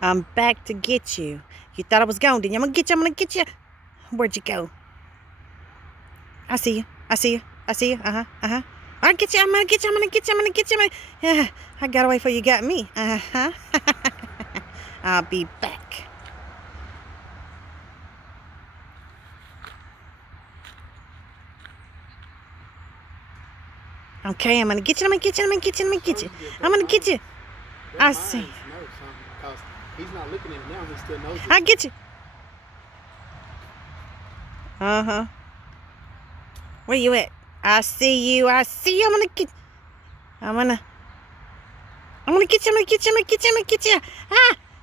I'm back to get you. You thought I was gone, didn't you? I'm gonna get you. I'm gonna get you. Where'd you go? I see you. I see you. I see you. Uh-huh. I'll get you. I'm gonna get you. I'm gonna get you. I'm gonna get you. Yeah, I got away before you got me. Uh-huh. I'll be back. Okay, I'm gonna get you. I'm gonna get you. I'm gonna get you. I'm gonna get you. I'm gonna get you. I see. He's not looking at it now. He still knows it. I get you. Uh-huh. Where you at? I see you. I see you. I'm gonna get. I'm gonna get you. I'm gonna get you. I'm gonna get you. I'm gonna get you.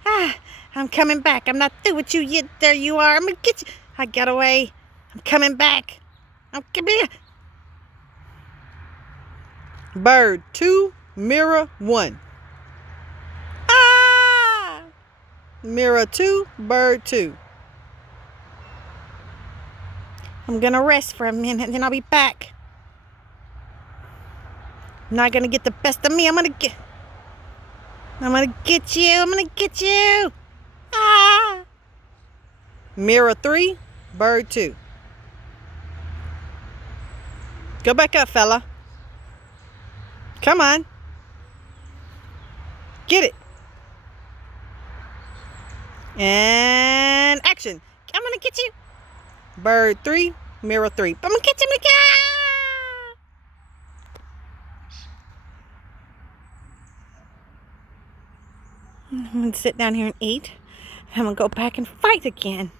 Ah. I'm coming back. I'm not through with you yet. There you are. I'm gonna get you. I got away. I'm coming back. Come here. Bird 2, mirror 1. Ah! Mirror 2, bird 2. I'm gonna rest for a minute, then I'll be back. Not gonna get the best of me. I'm gonna get you. I'm gonna get you. Ah! Mirror 3, bird 2. Go back up, fella. Come on. Get it. And action. I'm gonna get you. Bird 3, mirror 3. I'm gonna get you. I'm gonna sit down here and eat. I'm gonna go back and fight again.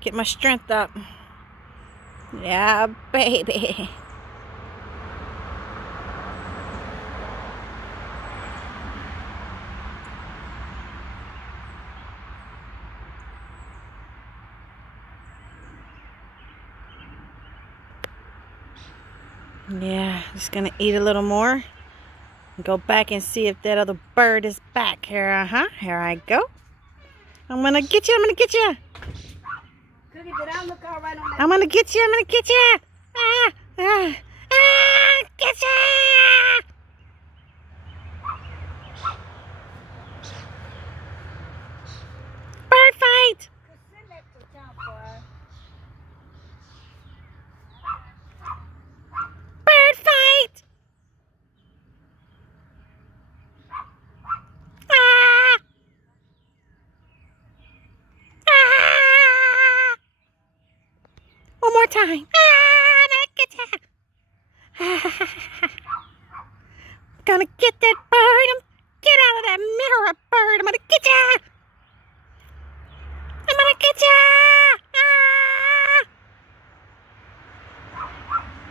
Get my strength up. Yeah, baby. Yeah, just gonna eat a little more. Go back and see if that other bird is back. Here, here I go. I'm gonna get you. I'm gonna get you. Cookie, did I look all right on that? I'm gonna get you. I'm gonna get you. Get you. Bird fight. Bird fight. One more time. Gonna get that bird. Get out of that mirror, bird. I'm gonna get ya. I'm gonna get ya.